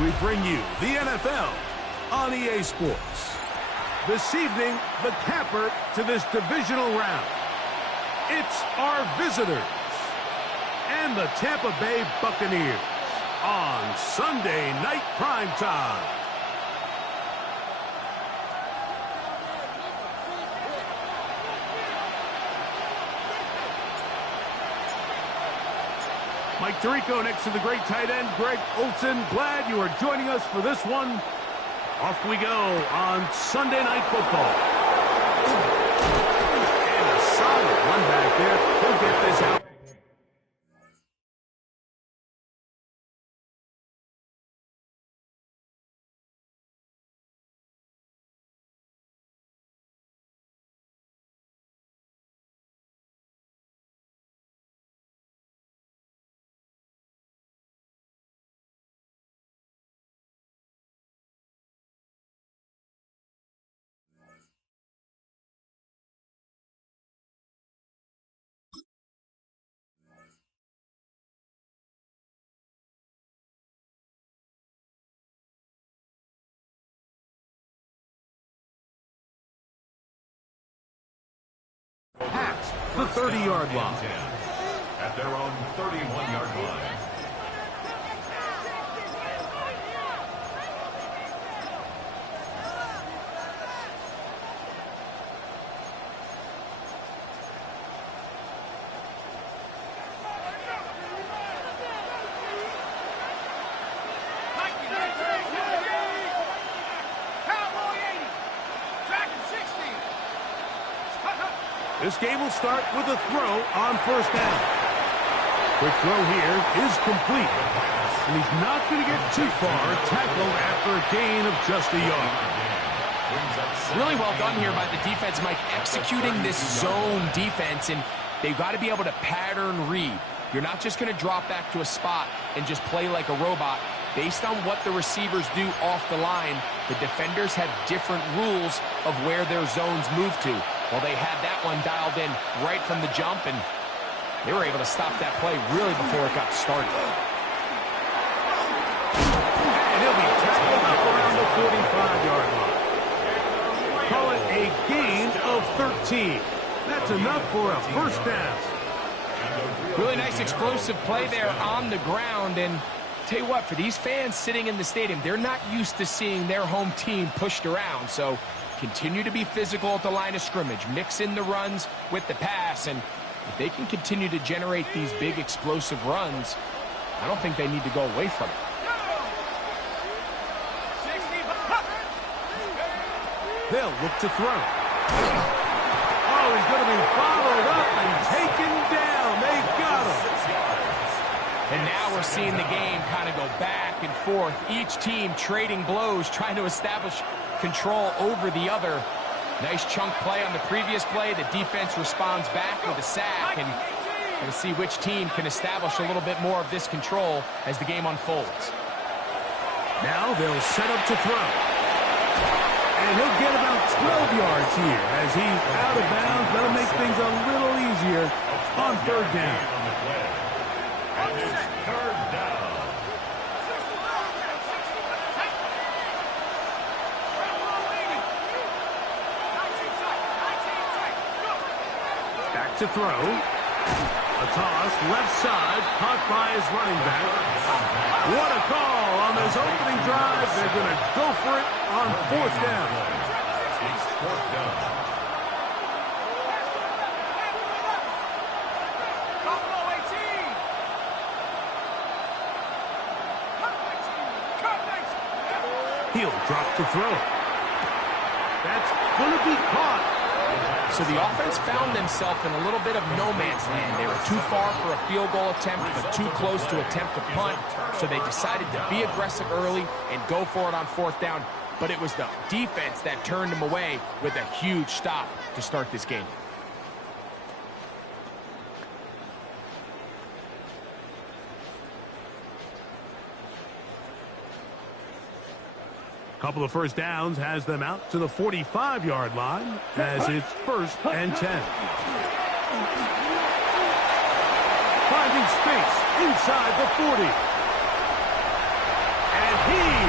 we bring you the NFL on EA Sports. This evening, the capper to this divisional round. It's our visitors and the Tampa Bay Buccaneers on Sunday Night Primetime. Mike Tirico next to the great tight end, Greg Olsen. Glad you are joining us for this one. Off we go on Sunday Night Football. And a solid one back there. He'll get this out. At the 30-yard line. At their own 31-yard line. This game will start with a throw on first down. Quick throw here is complete. And he's not going to get too far, tackled after a gain of just a yard. Really well done here by the defense, Mike, executing this zone defense, and they've got to be able to pattern read. You're not just going to drop back to a spot and just play like a robot. Based on what the receivers do off the line, the defenders have different rules of where their zones move to. Well, they had that one dialed in right from the jump, and they were able to stop that play really before it got started. And he'll be tackled up around the 45-yard line. Call it a gain of 13. That's enough for a first down. Really nice explosive play there on the ground, and tell you what, for these fans sitting in the stadium, they're not used to seeing their home team pushed around, so continue to be physical at the line of scrimmage, mix in the runs with the pass, and if they can continue to generate these big explosive runs, I don't think they need to go away from it. They'll look to throw. Oh, he's going to be followed up and taken down. They got him. And now we're seeing the game kind of go back and forth. Each team trading blows, trying to establish control over the other. Nice chunk play on the previous play. The defense responds back with a sack, and we'll see which team can establish a little bit more of this control as the game unfolds. Now they'll set up to throw. And he'll get about 12 yards here as he's out of bounds. That'll make things a little easier on third down. And it's third down. Back to throw. A toss, left side, caught by his running back. What a call on this opening drive. They're going to go for it on fourth down. It's fourth down. He'll drop the throw. That's going to be caught. So the offense found themselves in a little bit of no man's land. They were too far for a field goal attempt, but too close to attempt a punt. So they decided to be aggressive early and go for it on fourth down. But it was the defense that turned them away with a huge stop to start this game. Couple of first downs has them out to the 45-yard line as it's first and 10. Finding space inside the 40. And he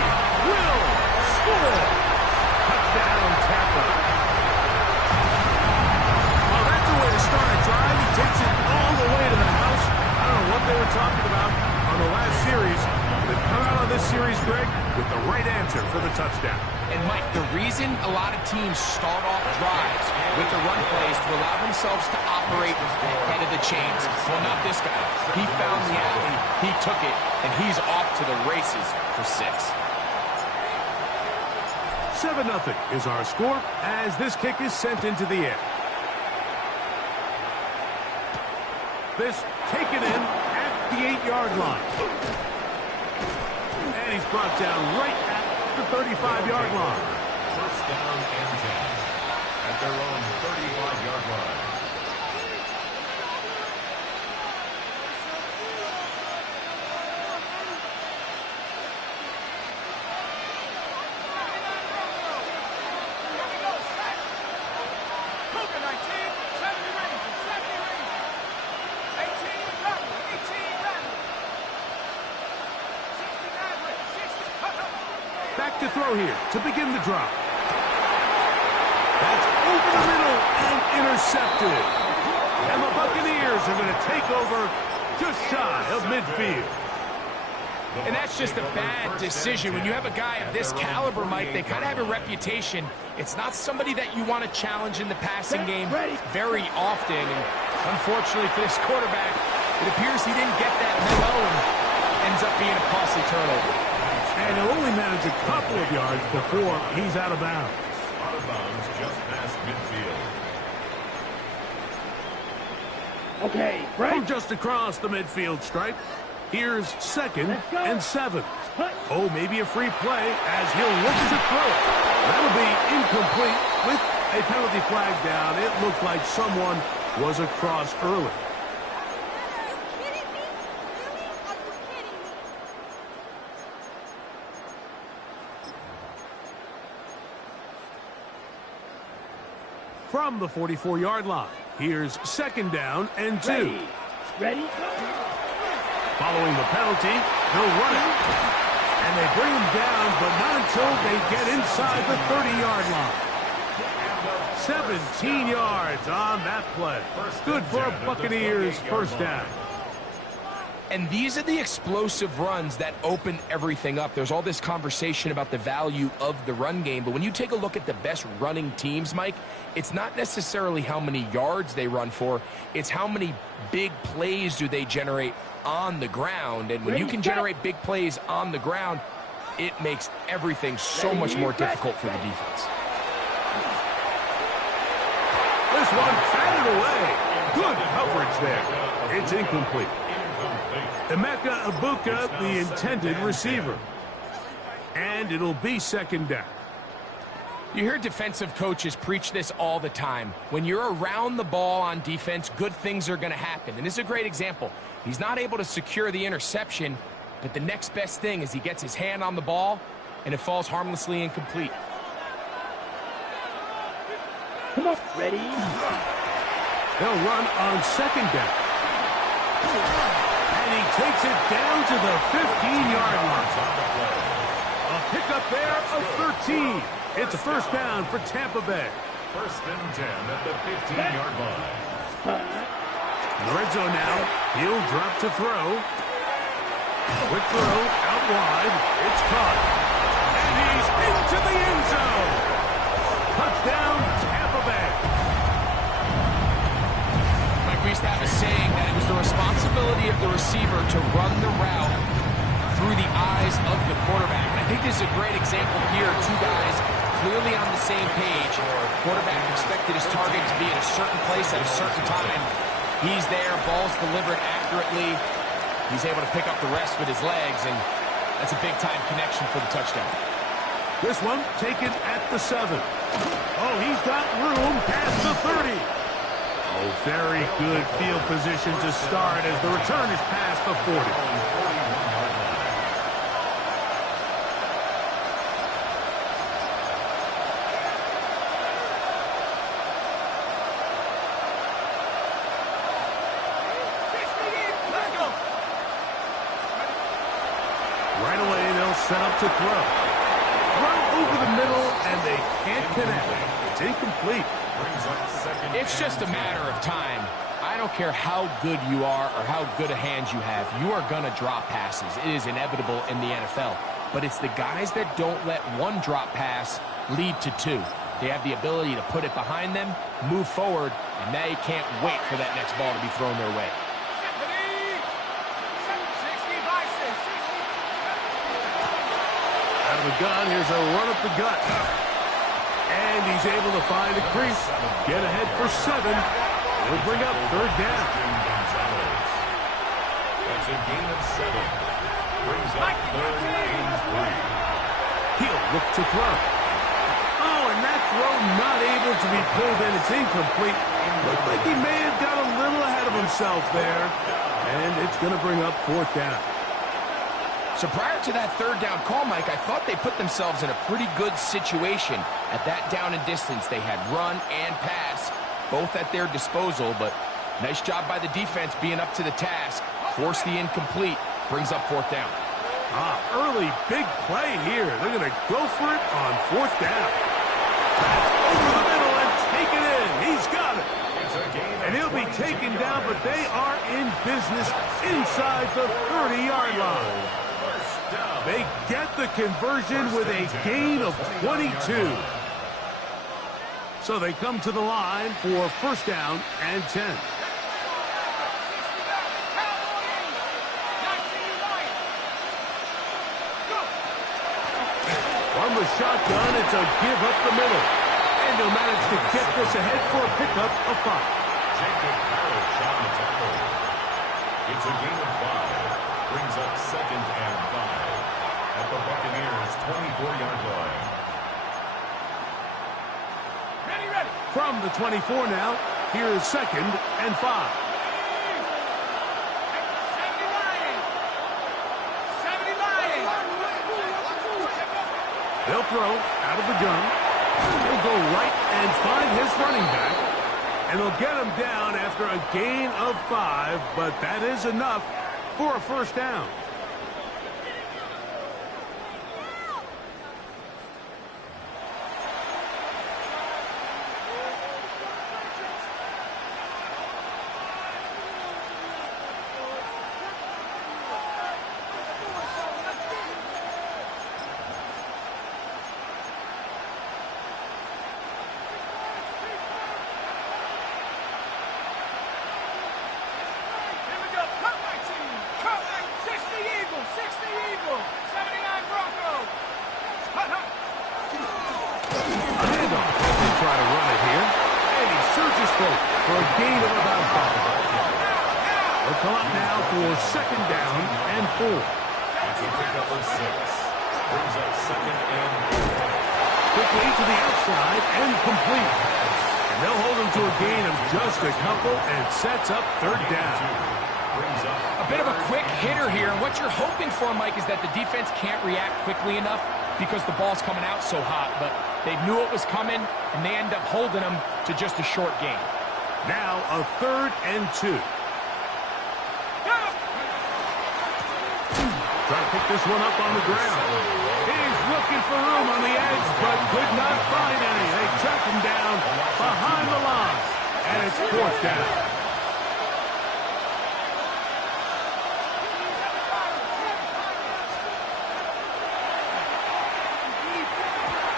series, Greg, with the right answer for the touchdown. And, Mike, the reason a lot of teams start off drives with the run plays to allow themselves to operate ahead of the chains. Well, not this guy. He found the alley, he took it, and he's off to the races for 6. 7-0 is our score as this kick is sent into the air. This taken in at the 8-yard line. And he's brought down right at the 35-yard line. First down and 10 at their own 35-yard line. Back to throw here to begin the drop. That's over the middle and intercepted. And the Buccaneers are going to take over just shy of midfield. And that's just a bad decision. When you have a guy of this caliber, Mike, they kind of have a reputation. It's not somebody that you want to challenge in the passing game very often. And unfortunately for this quarterback, it appears he didn't get that memo and ends up being a costly turnover. And he'll only manage a couple of yards before he's out of bounds. Out of bounds just past midfield. Okay, break. From just across the midfield stripe, here's 2nd and 7. Oh, maybe a free play as he'll look to throw it. That'll be incomplete with a penalty flag down. It looked like someone was across early. From the 44-yard line, here's 2nd down and 2. Ready? Following the penalty, they'll run it. And they bring him down, but not until they get inside the 30-yard line. 17 yards on that play. Good for a Buccaneers first down. And these are the explosive runs that open everything up. There's all this conversation about the value of the run game, but when you take a look at the best running teams, Mike, it's not necessarily how many yards they run for, it's how many big plays do they generate on the ground. And when you can generate big plays on the ground, it makes everything so much more difficult for the defense. This one batted away. Good coverage there. It's incomplete. Emeka Ibuka, the intended receiver. And it'll be 2nd down. You hear defensive coaches preach this all the time. When you're around the ball on defense, good things are going to happen. And this is a great example. He's not able to secure the interception, but the next best thing is he gets his hand on the ball, and it falls harmlessly incomplete. Come on, ready? They'll run on 2nd down. And he takes it down to the 15-yard line. A pickup there of 13. It's a first down for Tampa Bay. 1st and 10 at the 15-yard line. Lorenzo now. He'll drop to throw. Quick throw out wide. It's caught. And he's into the end zone. Touchdown, Tampa Bay. Mike, we used to have a saying that it was the responsibility of the receiver to run the route through the eyes of the quarterback. And I think this is a great example here. Two guys clearly on the same page. Quarterback expected his target to be at a certain place at a certain time. He's there, ball's delivered accurately. He's able to pick up the rest with his legs, and that's a big-time connection for the touchdown. This one taken at the 7. Oh, he's got room past the 30. Oh, very good field position to start as the return is past the 40. Right away, they'll set up to throw. Throw over the middle, and they can't connect. It's incomplete. It's just a matter of time. I don't care how good you are or how good a hand you have. You are going to drop passes. It is inevitable in the NFL. but it's the guys that don't let one drop pass lead to two. They have the ability to put it behind them, move forward, and they can't wait for that next ball to be thrown their way. Out of the gun, here's a run up the gut. And he's able to find a crease. Get ahead for 7. He'll bring up third down. That's a gain of 7. Brings up 3rd and 3. He'll look to throw. Oh, and that throw not able to be pulled in. It's incomplete. Looked like he may have got a little ahead of himself there. And it's going to bring up 4th down. So prior to that third down call, Mike, I thought they put themselves in a pretty good situation at that down and distance. They had run and pass, both at their disposal, but nice job by the defense being up to the task. Force the incomplete, brings up 4th down. Early big play here. They're going to go for it on 4th down. Over the middle and take it in. He's got it. And he'll be taken down, but they are in business inside the 30-yard line. They get the conversion with a gain of 22. So they come to the line for 1st down and 10. From the shotgun, it's a give up the middle. And he'll manage to get this ahead for a pickup of 5. Jacob Parrish on the tackle. It's a gain of 5. Brings up 2nd and 5. At the Buccaneers' 24-yard line. Ready. From the 24 now, here is 2nd and 5. 70 line. They'll throw out of the gun. He'll go right and find his running back. And they'll get him down after a gain of 5, but that is enough for a 1st down. For a gain of about 5. They'll come up now for 2nd down and 4. It's a pickup of 6. Brings up 2nd and 4. Quickly to the outside and complete. And they'll hold him to a gain of just a couple and sets up 3rd down. A bit of a quick hitter here. And what you're hoping for, Mike, is that the defense can't react quickly enough because the ball's coming out so hot. But they knew it was coming, and they end up holding them to just a short gain. Now a 3rd and 2. Trying to pick this one up on the ground. He's looking for room on the edge, but could not find any. They track him down behind the line, and it's 4th down.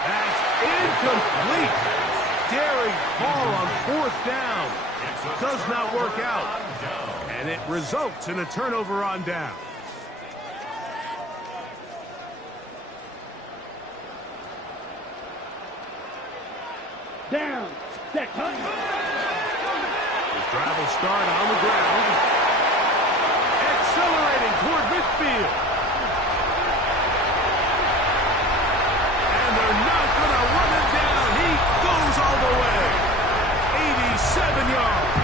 That's incomplete. Daring ball on 4th down. Does not work out. And it results in a turnover on downs. Down. Set. His drive will start on the ground. Accelerating toward midfield. And they're not going to run him down. He goes all the way. 87 yards.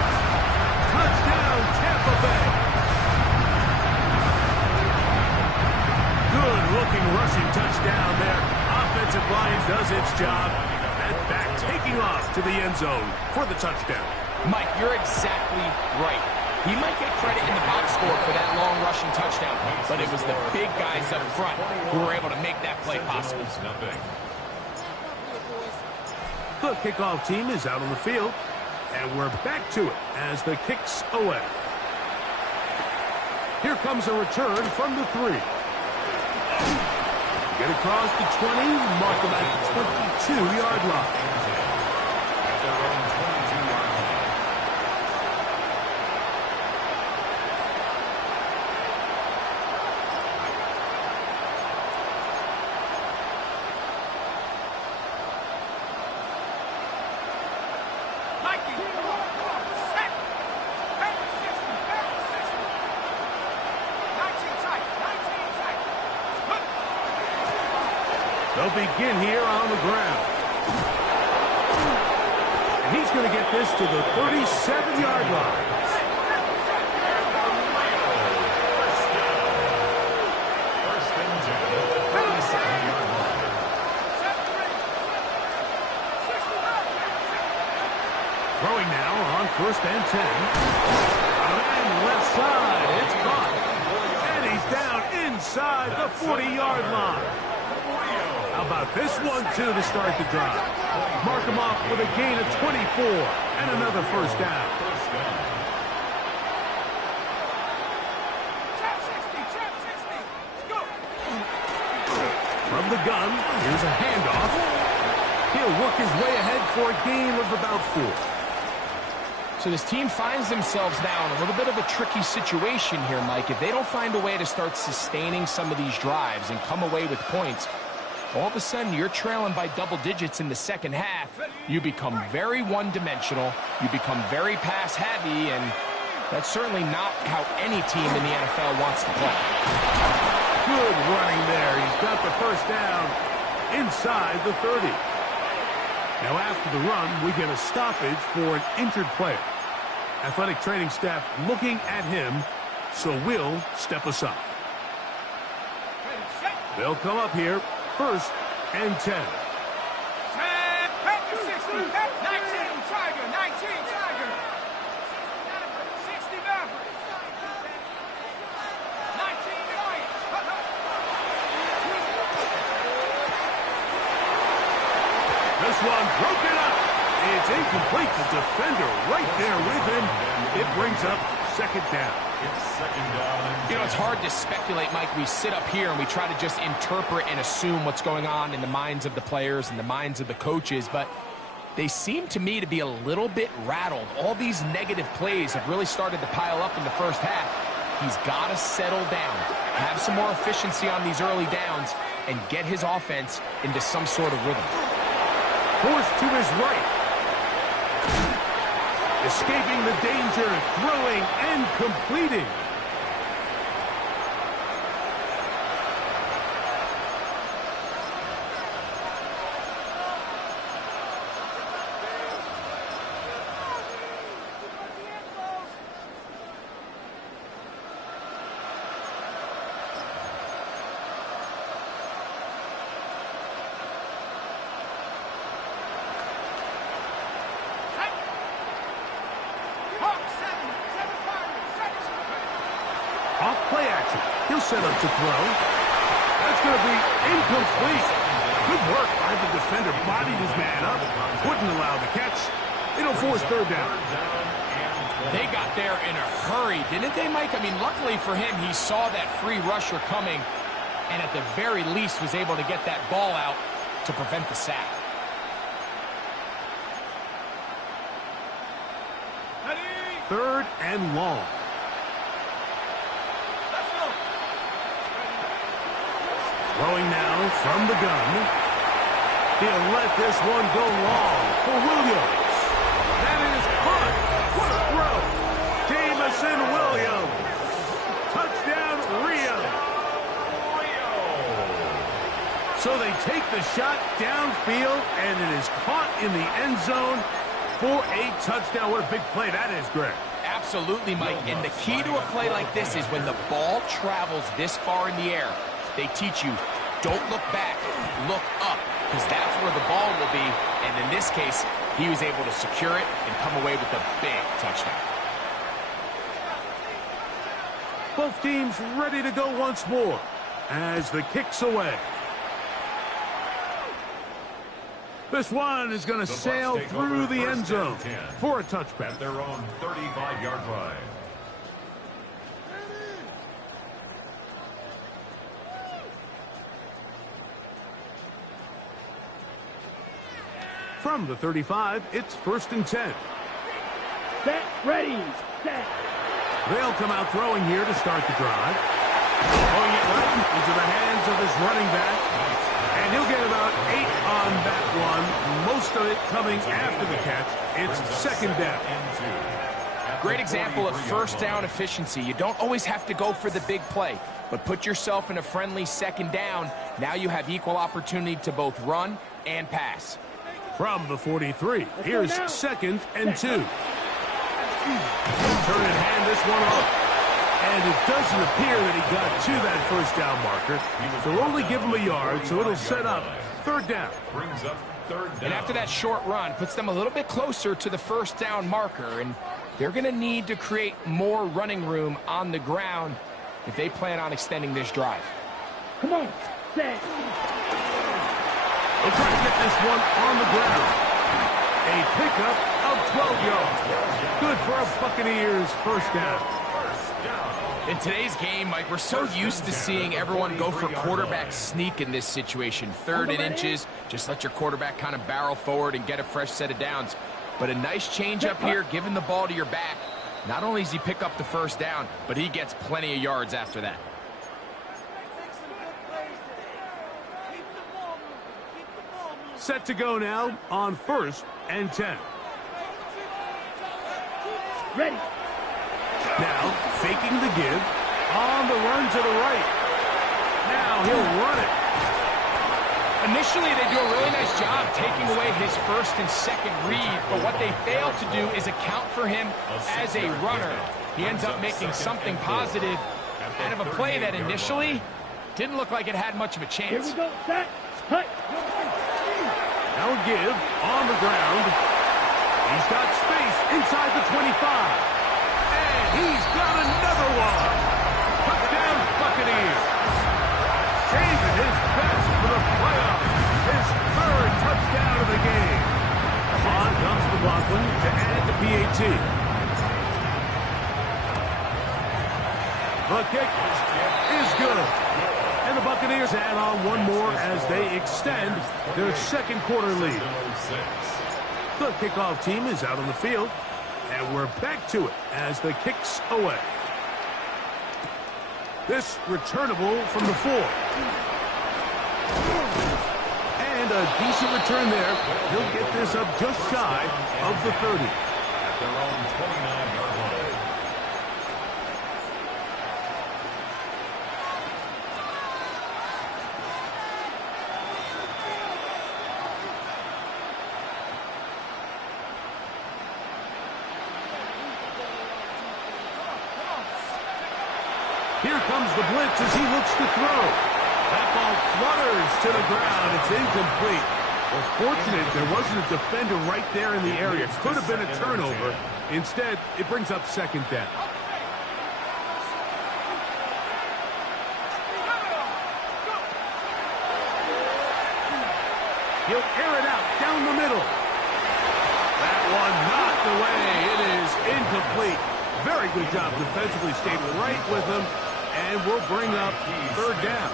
Touchdown, Tampa Bay. Good-looking rushing touchdown there. Offensive line does its job. And back taking off to the end zone for the touchdown. Mike, you're exactly right. He might get credit in the box score for that long rushing touchdown, but it was the big guys up front who were able to make that play possible. The kickoff team is out on the field, and we're back to it as the kick's away. Here comes a return from the 3. Get across the 20, mark them at the 22-yard line. At their own 22-yard line. They'll begin here on the ground. And he's going to get this to the 37-yard line. First and 10, 37-yard line. Throwing now on first and 10. And left side, it's caught. And he's down inside the 40-yard line. How about this one, too, to start the drive? Mark him off with a gain of 24 and another first down. From the gun, here's a handoff. He'll work his way ahead for a gain of about 4. So this team finds themselves now in a little bit of a tricky situation here, Mike. If they don't find a way to start sustaining some of these drives and come away with points, all of a sudden you're trailing by double digits in the second half. You become very one-dimensional. You become very pass-heavy, and that's certainly not how any team in the NFL wants to play. Good running there. He's got the first down inside the 30. Now after the run, we get a stoppage for an injured player. Athletic training staff looking at him, so we'll step aside. They'll come up here. First and 10. 19 Tiger, 19 Tiger. 60 Maverick. 19 Giants. This one broken up. It's incomplete. The defender right there with him. It brings up second down. It's second down. You know, it's hard to speculate, Mike. We sit up here and we try to just interpret and assume what's going on in the minds of the players and the minds of the coaches, but they seem to me to be a little bit rattled. All these negative plays have really started to pile up in the first half. He's got to settle down, have some more efficiency on these early downs, and get his offense into some sort of rhythm. Forced to his right. Escaping the danger, throwing and completing. Off play action. He'll set up to throw. That's going to be incomplete. Good work by the defender. Bodied his man up. Wouldn't allow the catch. It'll force third down. They got there in a hurry, didn't they, Mike? I mean, luckily for him, he saw that free rusher coming and at the very least was able to get that ball out to prevent the sack. Third and long. Throwing now from the gun. He'll let this one go long for Williams. That is caught. What a throw. Jamison Williams. Touchdown, Rio. So they take the shot downfield, and it is caught in the end zone for a touchdown. What a big play that is, Greg. Absolutely, Mike. And the key to a play like this is when the ball travels this far in the air, they teach you, don't look back, look up, because that's where the ball will be. And in this case, he was able to secure it and come away with a big touchdown. Both teams ready to go once more as the kick's away. This one is going to sail through the end zone for a touchback. At their own 35-yard line. From the 35, it's 1st and 10. Set, ready, set. They'll come out throwing here to start the drive. Throwing it right into the hands of his running back. And he'll get about 8 on that one. Most of it coming after the catch. It's 2nd down. Great example of first down efficiency. You don't always have to go for the big play, but put yourself in a friendly 2nd down. Now you have equal opportunity to both run and pass. From the 43, here's 2nd and 2. Turn and hand this one off. And it doesn't appear that he got to that first down marker. They'll only give him a yard, so it'll set up 3rd down. Brings up 3rd down. And after that short run, puts them a little bit closer to the first down marker. And they're going to need to create more running room on the ground if they plan on extending this drive. Come on, set. They'll try to get this one on the ground. A pickup of 12 yards. Good for a Buccaneers first down. In today's game, Mike, we're so used to seeing everyone go for quarterback sneak in this situation. 3rd and inches, just let your quarterback kind of barrel forward and get a fresh set of downs. But a nice change up here, giving the ball to your back. Not only does he pick up the first down, but he gets plenty of yards after that. Set to go now on 1st and 10. Ready. Now, faking the give, on the run to the right. Now he'll run it. Initially, they do a really nice job taking away his 1st and 2nd read, but what they fail to do is account for him as a runner. He ends up making something positive out of a play that initially didn't look like it had much of a Here chance. we go, set, hut. Now a give on the ground. He's got space inside the 25. And he's got another one. Touchdown Buccaneers. Saving his best for the playoffs. His 3rd touchdown of the game. On comes McLaughlin to add the PAT. The kick is good. And the Buccaneers add on one more as they extend their 2nd quarter lead. The kickoff team is out on the field. And we're back to it as the kick's away. This returnable from the 4. And a decent return there. He'll get this up just shy of the 30. At their own 29-yard line. Here comes the blitz as he looks to throw. That ball flutters to the ground. It's incomplete. Well, fortunate there wasn't a defender right there in the area. Could have been a turnover. Instead, it brings up 2nd down. He'll air it out down the middle. That one knocked away. It is incomplete. Very good job defensively. Stayed right with him. And we'll bring up 3rd down.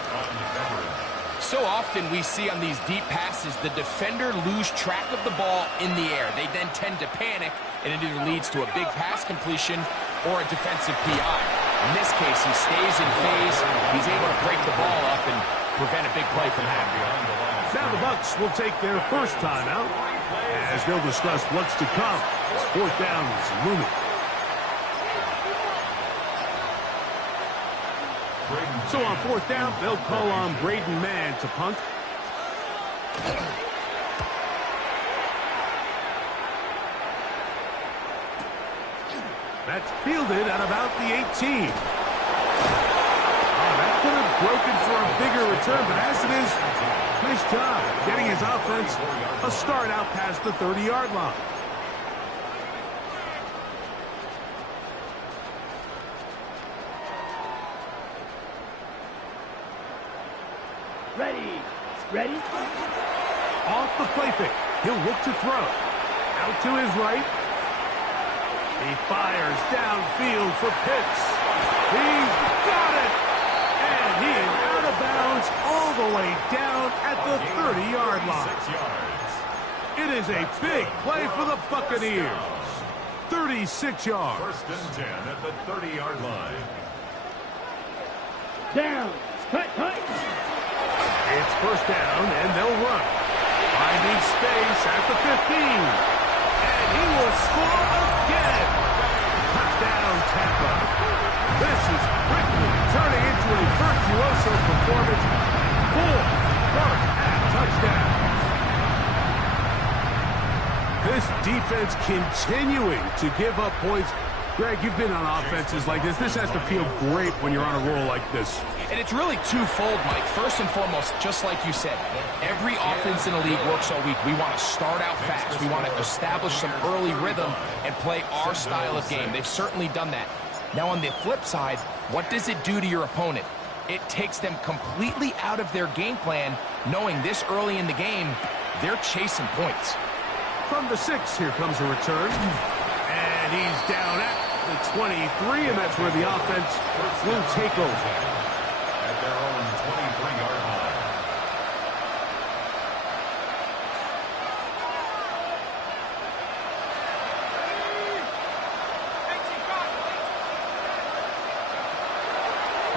So often we see on these deep passes, the defender lose track of the ball in the air. They then tend to panic, and it either leads to a big pass completion or a defensive PI. In this case, he stays in phase. He's able to break the ball up and prevent a big play from happening. Now the Bucs will take their first timeout as they'll discuss what's to come. 4th down is looming. So on 4th down, they'll call on Braden Mann to punt. That's fielded at about the 18. That could have broken for a bigger return, but as it is, nice job getting his offense a start out past the 30-yard line. Ready. Ready. Off the play fake. He'll look to throw. Out to his right. He fires downfield for Pitts. He's got it. And he is out of bounds all the way down at the 30-yard line. 6 yards. It is a big play for the Buccaneers. 36 yards. First and 10 at the 30-yard line. Down. Cut. It's first down, and they'll run. Finding space at the 15. And he will score again. Touchdown, Tampa. This is quickly turning into a virtuoso performance. 4 first-half touchdowns. This defense continuing to give up points. Greg, you've been on offenses like this. This has to feel great when you're on a roll like this. And it's really twofold, Mike. First and foremost, just like you said, every offense in the league works all week. We want to start out fast. We want to establish some early rhythm and play our style of game. They've certainly done that. Now, on the flip side, what does it do to your opponent? It takes them completely out of their game plan, knowing this early in the game, they're chasing points. From the 6, here comes a return. And he's down at the 23, and that's where the offense will take over. At their own 23-yard line.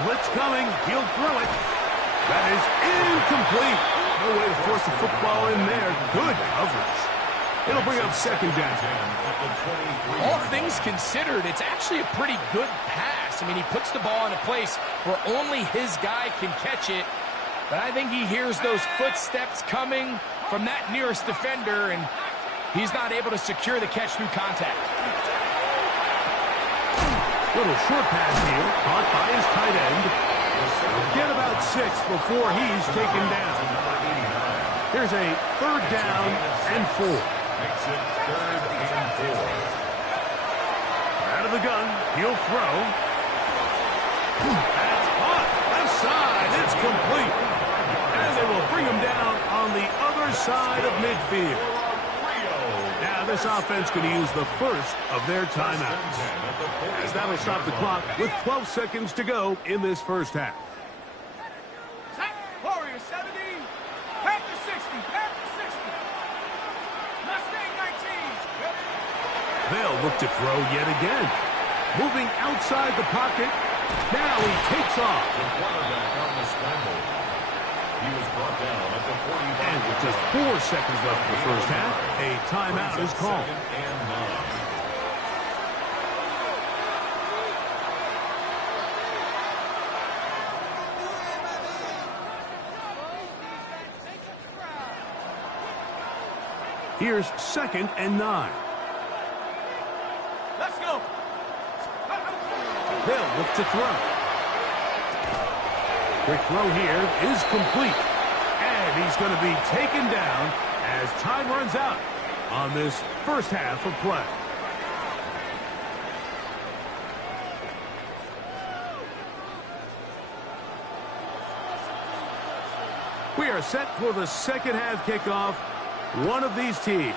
Blitz coming. He'll throw it. That is incomplete. No way to force the football in there. Good coverage. It'll bring up second down. All things considered, it's actually a pretty good pass. I mean, he puts the ball in a place where only his guy can catch it. But I think he hears those footsteps coming from that nearest defender, and he's not able to secure the catch through contact. Little short pass here, caught by his tight end. Get about 6 before he's taken down. Here's a third down and 4. Makes it third and 4. Out of the gun, he'll throw. That's hot. Left side, it's complete. And they will bring him down on the other side of midfield. Now this offense going to use the first of their timeouts, as that'll stop the clock with 12 seconds to go in this first half. Warrior 70. Panther 60. Panther 60. Mustang 19. They'll look to throw yet again. Moving outside the pocket. Now he takes off. The quarterback on the scramble. He was brought down at the 45. And with just 4 seconds left in the first half, a timeout is called. Second and 9. Here's second and 9. Let's go. They'll look to throw. Quick throw here is complete. And he's going to be taken down as time runs out on this first half of play. We are set for the second half kickoff. One of these teams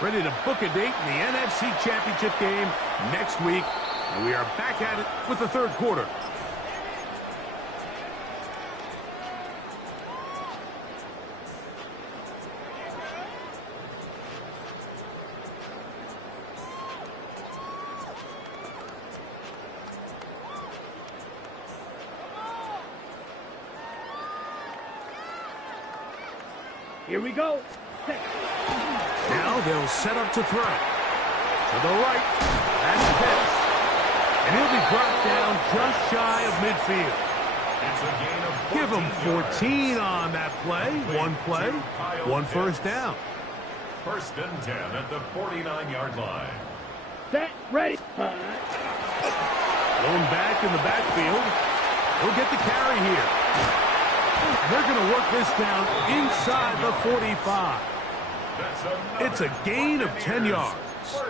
ready to book a date in the NFC Championship game next week. And we are back at it with the third quarter. Here we go. Now they'll set up to throw. To the right. That's Pitts. And he'll be brought down just shy of midfield. It's a gain of 14 Give him 14 yards. on that play. One play, one first down. First and 10 at the 49-yard line. Set. Ready. Thrown back in the backfield. He'll get the carry here. They're going to work this down inside the 45. It's a gain of 10 yards.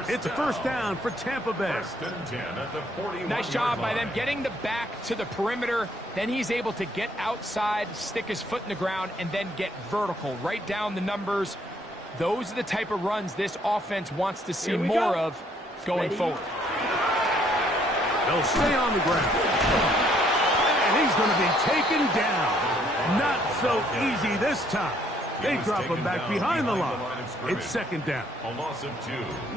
It's a first down for Tampa Bay. First and 10 at the 41-yard Nice job by them line. getting the back to the perimeter. Then he's able to get outside, stick his foot in the ground, and then get vertical. Right down the numbers. Those are the type of runs this offense wants to see more of going forward. They'll stay on the ground. And he's going to be taken down. Not so easy this time. They drop him back behind the line. It's second down. A loss of 2.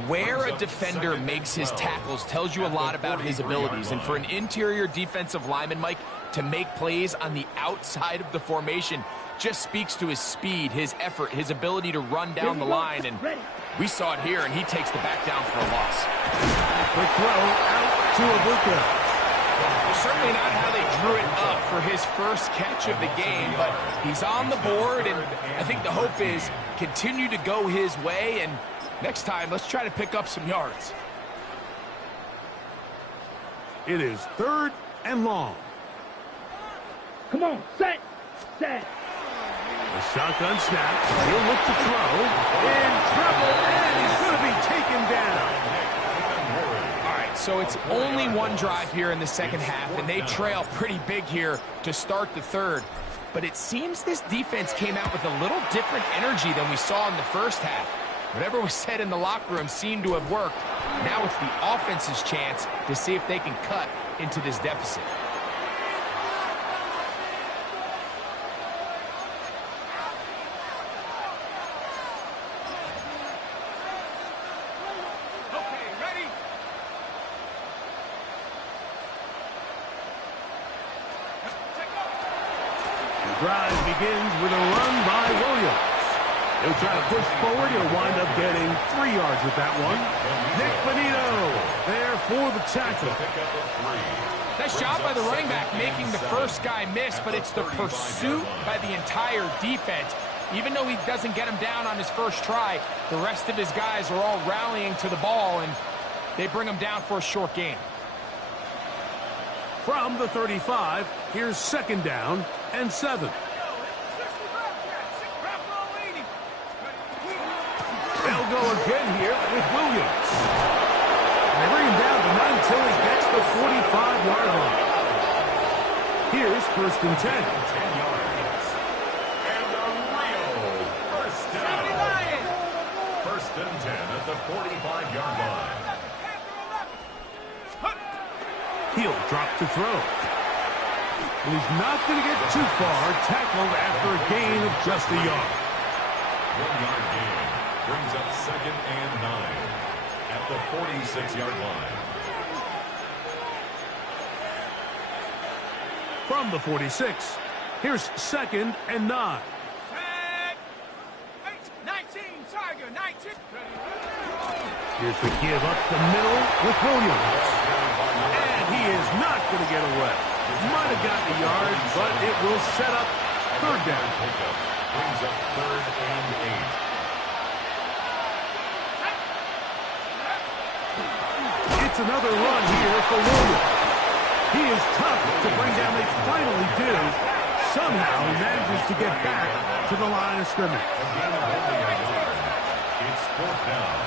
Where a defender makes his tackles tells you a lot about his abilities. And for an interior defensive lineman, Mike, to make plays on the outside of the formation just speaks to his speed, his effort, his ability to run down the line. And we saw it here, and he takes the back down for a loss. The throw out to Ibuka. Certainly not how they drew it up for his first catch of the game, but he's on the board, and I think the hope is continue to go his way, and next time, let's try to pick up some yards. It is 3rd and long. Come on, set. The shotgun snap. He'll look to throw. In trouble, and he's going to be taken down. So it's only one drive here in the second half, and they trail pretty big here to start the third. But it seems this defense came out with a little different energy than we saw in the first half. Whatever was said in the locker room seemed to have worked. Now it's the offense's chance to see if they can cut into this deficit. Drive begins with a run by Williams. He'll try to push forward. He'll wind up getting 3 yards with that one. Nick Benito there for the tackle. Nice job by the running back making the first guy miss, but it's the pursuit by the entire defense. Even though he doesn't get him down on his first try, the rest of his guys are all rallying to the ball, and they bring him down for a short gain. From the 35, here's 2nd down and 7. They'll go again here with Williams. They bring him down to 9 until he gets the 45-yard line. Here's 1st and 10. 10 yards. And a real first down. 1st and 10 at the 45-yard line. He'll drop to throw. He's not going to get too far, tackled after a gain of just a yard. 1-yard gain brings up 2nd and 9 at the 46-yard line. From the 46, here's 2nd and 9. 19, Tiger, 19. Here's the give up the middle with Williams. And he is not going to get away. Might have gotten a yard, but it will set up 3rd down. Pickup brings up 3rd and 8. It's another run here for Williams. He is tough to bring down. They finally do. Somehow he manages to get back to the line of scrimmage. It's 4th down.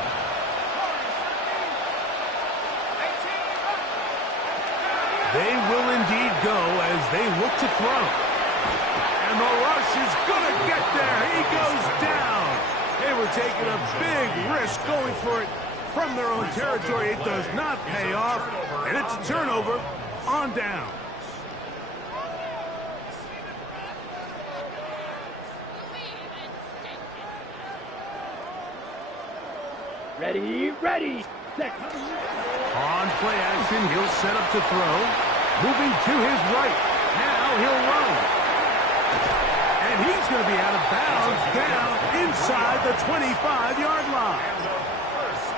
They will indeed go as they look to throw. And the rush is going to get there. He goes down. They were taking a big risk going for it from their own territory. It does not pay off. And it's a turnover on down. Ready. Set. On play action, he'll set up to throw. Moving to his right. Now he'll run. And he's going to be out of bounds down inside the 25-yard line.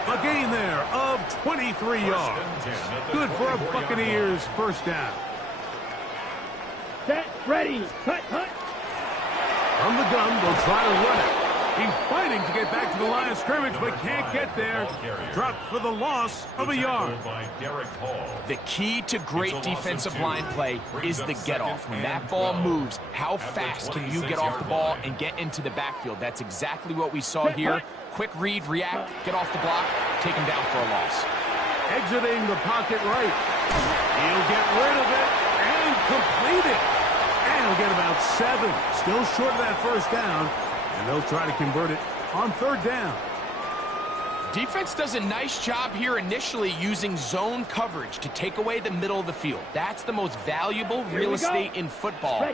A gain there of 23 yards. Good for a Buccaneers 1st down. Set. Ready. Cut. From the gun, they'll try to run it. He's fighting to get back to the line of scrimmage, but can't get there. Dropped for the loss of a yard. The key to great defensive line play is the get-off. When that ball moves, how fast can you get off the ball and get into the backfield? That's exactly what we saw here. Quick read, react, get off the block, take him down for a loss. Exiting the pocket right. He'll get rid of it and complete it. And he'll get about 7. Still short of that 1st down. And they'll try to convert it on 3rd down. Defense does a nice job here initially using zone coverage to take away the middle of the field. That's the most valuable real estate in football.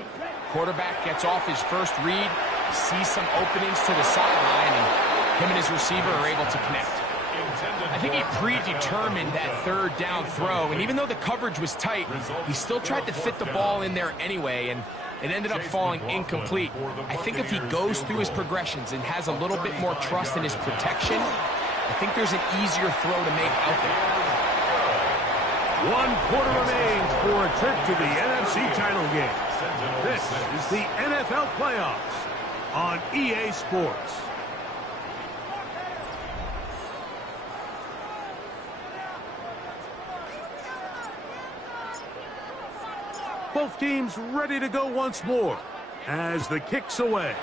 Quarterback gets off his first read, sees some openings to the sideline, and him and his receiver are able to connect. I think he predetermined that third down throw, and even though the coverage was tight, he still tried to fit the ball in there anyway, and it ended up falling incomplete. I think if he goes through his progressions and has a little bit more trust in his protection, I think there's an easier throw to make out there. 1 quarter remains for a trip to the NFC title game. This is the NFL playoffs on EA Sports. Both teams ready to go once more as the kick's away.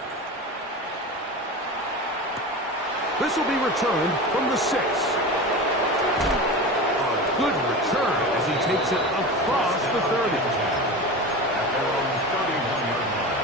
This will be returned from the 6. A good return as he takes it across the 30. At their own 31-yard line.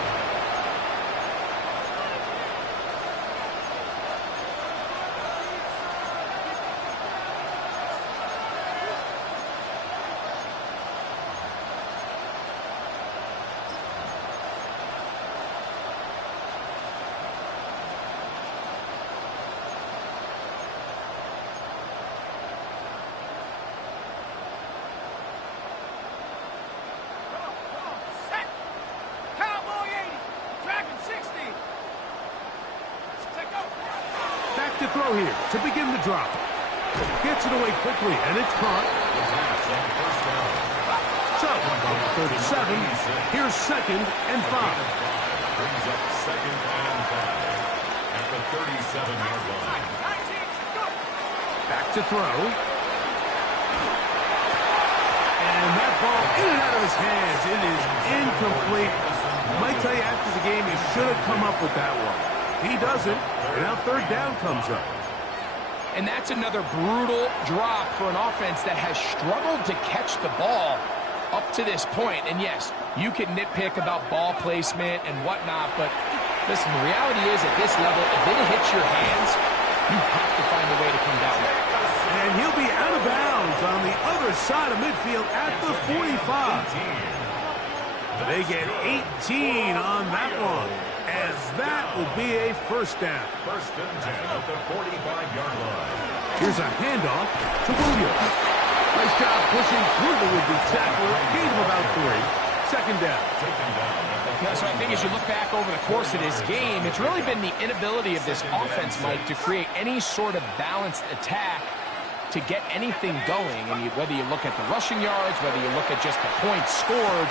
Set. Cowboy 80. Dragon 60. Let go. Back to throw here to begin the drop. Gets it away quickly, and it's caught. So, 37. Here's 2nd and 5. Brings up 2nd and 5 at the 37-yard line. 19. Go. Back to throw. And that ball in and out of his hands. It is incomplete. I might tell you after the game he should have come up with that one. He doesn't, and now 3rd down comes up. And that's another brutal drop for an offense that has struggled to catch the ball up to this point. And yes, you can nitpick about ball placement and whatnot, but listen, the reality is at this level, if it hits your hands, you have to find a way to come down there. And he'll be out of bounds on the other side of midfield at the 45. They get 18 on that one, as that will be a 1st down. 1st and 10 at the 45-yard line. Here's a handoff to Williams. Nice job pushing through the would-be tackler. Gain of about 3. 2nd down. Taken down at the Yeah, so I think as you look back over the course of this game, it's really been the inability of this offense, Mike, to create any sort of balanced attack to get anything going. And whether you look at the rushing yards, whether you look at just the points scored,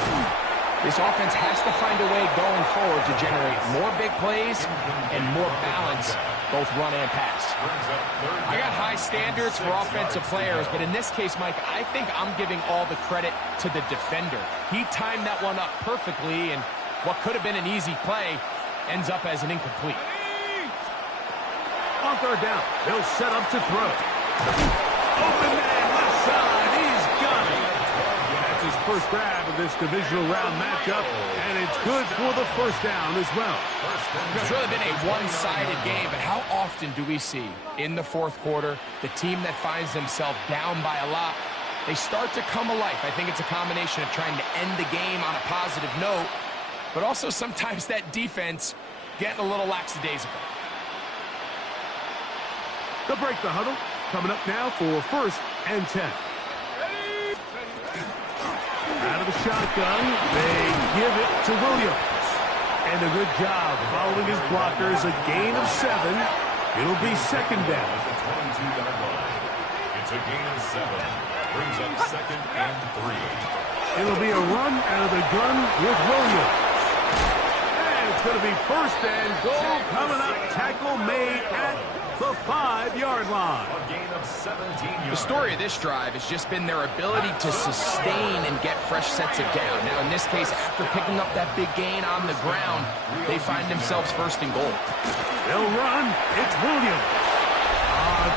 this offense has to find a way going forward to generate more big plays and more balance, both run and pass. I got high standards for offensive players, but in this case, Mike, I think I'm giving all the credit to the defender. He timed that one up perfectly, and what could have been an easy play ends up as an incomplete. On 3rd down, they'll set up to throw. Open man left side, he's got it. That's his first grab of this divisional round matchup, and it's good for the 1st down as well. It's really been a one-sided game, but how often do we see in the 4th quarter the team that finds themselves down by a lot, they start to come alive? I think it's a combination of trying to end the game on a positive note, but also sometimes that defense getting a little lackadaisical. They'll break the huddle. Coming up now for 1st and 10. Out of the shotgun, they give it to Williams. And a good job following his blockers, a gain of 7. It'll be 2nd down. At the 22-yard line. It's a gain of 7. Brings up 2nd and 3. It'll be a run out of the gun with Williams. And it's going to be 1st and goal coming up. Tackle made at the 5-yard line. A gain of 17 yards. The story of this drive has just been their ability to sustain and get fresh sets of down. Now, in this case, after picking up that big gain on the ground, they find themselves 1st and goal. They'll run. It's Williams.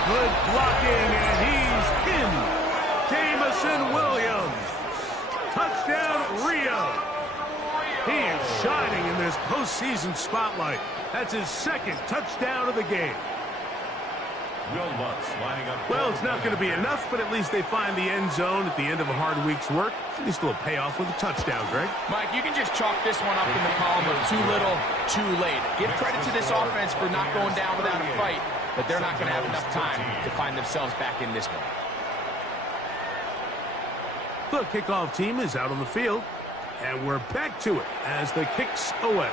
Good blocking, and he's in. Jamison Williams. Touchdown, Rio. He is shining in this postseason spotlight. That's his 2nd touchdown of the game. Well, it's not going to be enough, but at least they find the end zone at the end of a hard week's work. At least a little payoff with a touchdown, Greg. Mike, you can just chalk this one up in the column of too little, too late. Give credit to this offense for not going down without a fight, but they're not going to have enough time to find themselves back in this one. The kickoff team is out on the field, and we're back to it as the kick's away.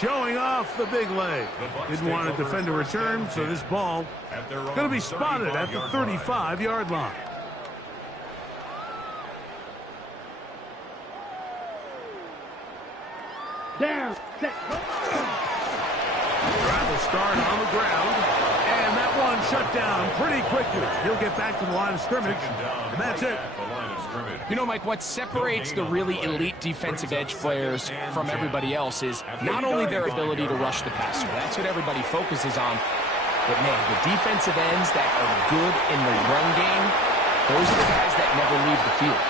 Showing off the big leg. Didn't want to defend a return, so this ball going to be spotted at the 35-yard line. Down, set. Drive will start on the ground, and that one shut down pretty quickly. He'll get back to the line of scrimmage, and that's it. You know, Mike, what separates the really elite defensive edge players from everybody else is not only their ability to rush the passer. That's what everybody focuses on. But, man, the defensive ends that are good in the run game, those are the guys that never leave the field.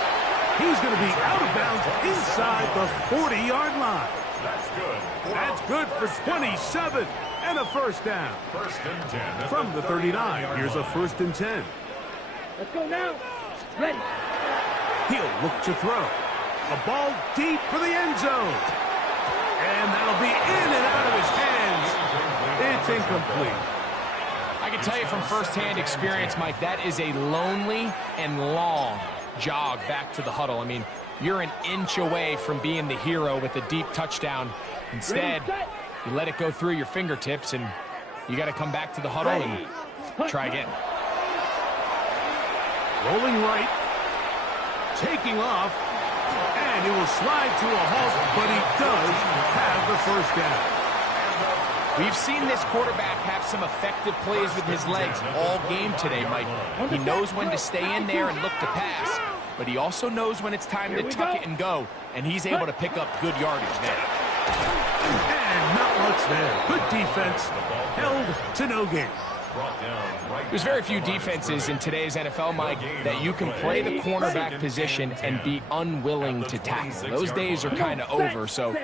He's going to be out of bounds inside the 40-yard line. That's good. That's good for 27 and a first down. First and 10. From the 39, here's a first and 10. Let's go now. Ready. He'll look to throw. A ball deep for the end zone. And that'll be in and out of his hands. It's incomplete. I can tell you from firsthand experience, Mike, that is a lonely and long jog back to the huddle. I mean, you're an inch away from being the hero with a deep touchdown. Instead, you let it go through your fingertips, and you got to come back to the huddle and try again. Rolling right. Taking off, and he will slide to a halt, but he does have the first down. We've seen this quarterback have some effective plays with his legs all game today, Mike. He knows when to stay in there and look to pass, but he also knows when it's time to tuck it and go, and he's able to pick up good yardage there. And not much there. Good defense, held to no gain. There's very few defenses in today's NFL, Mike, that you can play the cornerback position and be unwilling to tackle. Those days are kind of over, so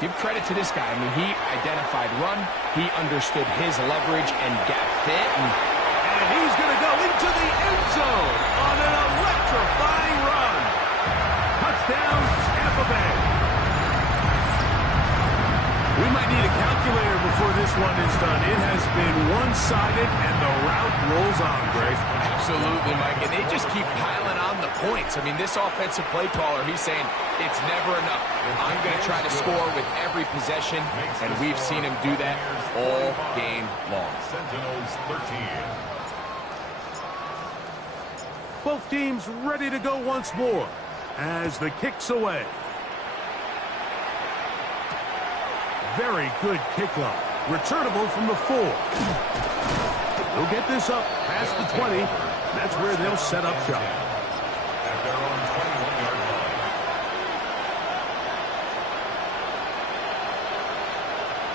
give credit to this guy. I mean, he identified run, he understood his leverage and gap fit. And he's going to go into the end zone on an electrifying run. Touchdown, Tampa Bay. We might need a calculator before this one is done. It has been one-sided, and the route rolls on, Greg. Absolutely, Mike. And they just keep piling on the points. I mean, this offensive play caller, he's saying, it's never enough. I'm going to try to score with every possession, and we've seen him do that all game long. Sentinels 13. Both teams ready to go once more as the kick's away. Very good kickoff. Returnable from the 4. They'll get this up past the 20. That's where they'll set up shop. At their own 21-yard line.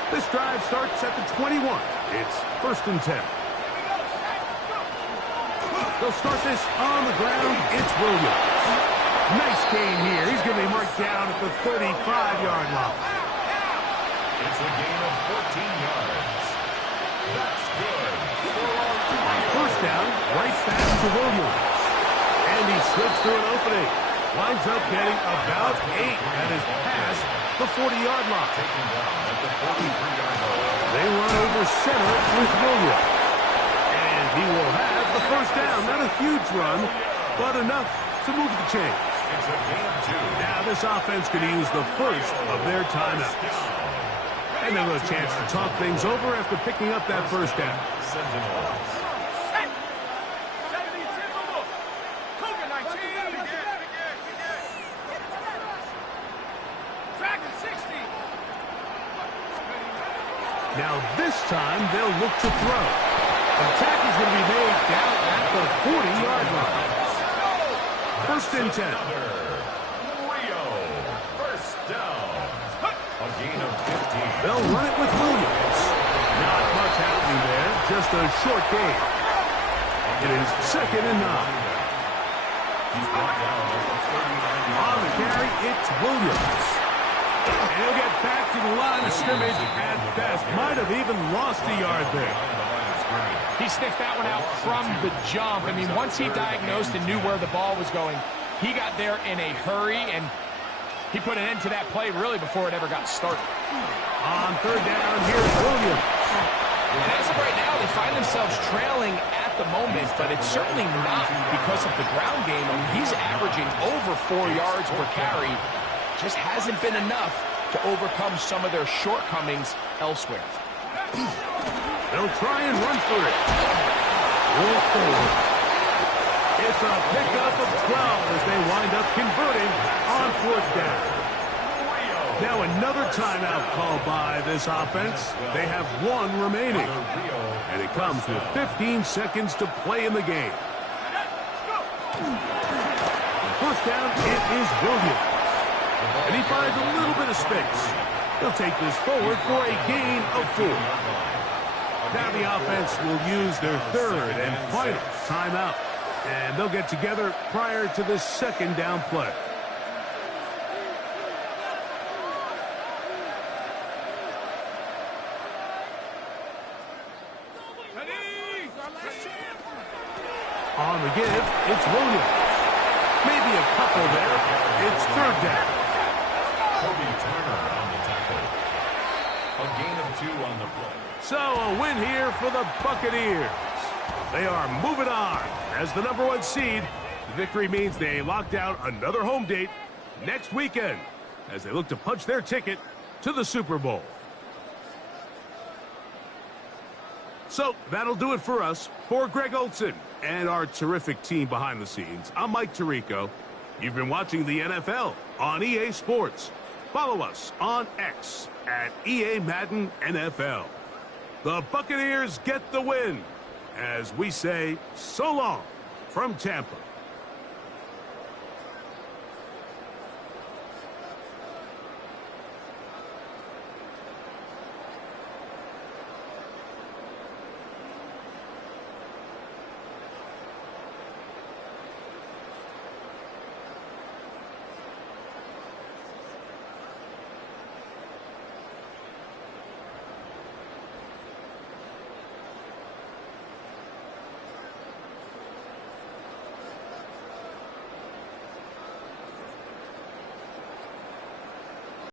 This drive starts at the 21. It's first and 10. They'll start this on the ground. It's Williams. Nice gain here. He's going to be marked down at the 35-yard line. It's a gain of 14 yards. That's good. First down, right back to Williams. And he slips through an opening. Winds up getting about 8 at his past the 40-yard line. Taken down at the 43-yard line. They run over center with Williams. And he will have the first down. Not a huge run, but enough to move the chains. It's a gain of 2. Now this offense could use the first of their timeouts. And they'll have a chance to talk things over after picking up that first down. Sentinels. Now this time they'll look to throw. The tackle's going to be made down at the 40-yard line. First and 10. Rio. First down. A gain of 15. They'll run it with Williams. Not much happening there, just a short gain. It is second and 9. He's brought down at the 39-yard line. On the carry, it's Williams. And he'll get back to the line of scrimmage at best. Might have even lost a yard there. He sniffed that one out from the jump. I mean, once he diagnosed and knew where the ball was going, he got there in a hurry, and he put an end to that play really before it ever got started. On third down, here's Williams. And as of right now, they find themselves trailing at the moment, but it's certainly not because of the ground game. I mean, he's averaging over 4 yards per carry. Just hasn't been enough to overcome some of their shortcomings elsewhere. They'll try and run for it. Roll forward. It's a pickup of 12 as they wind up converting on fourth down. Now another timeout called by this offense. They have one remaining. And it comes with 15 seconds to play in the game. First down, it is Williams. And he finds a little bit of space. He'll take this forward for a gain of 4. Now the offense will use their third and final timeout. And they'll get together prior to the second down play. On the give, it's Williams. Maybe a couple there. It's third down. Kobe Turner on the tackle. A gain of 2 on the play. So a win here for the Buccaneers. They are moving on as the #1 seed. The victory means they locked out another home date next weekend as they look to punch their ticket to the Super Bowl. So that'll do it for us. For Greg Olson and our terrific team behind the scenes, I'm Mike Tirico. You've been watching the NFL on EA Sports. Follow us on X at EA Madden NFL. The Buccaneers get the win as we say so long from Tampa.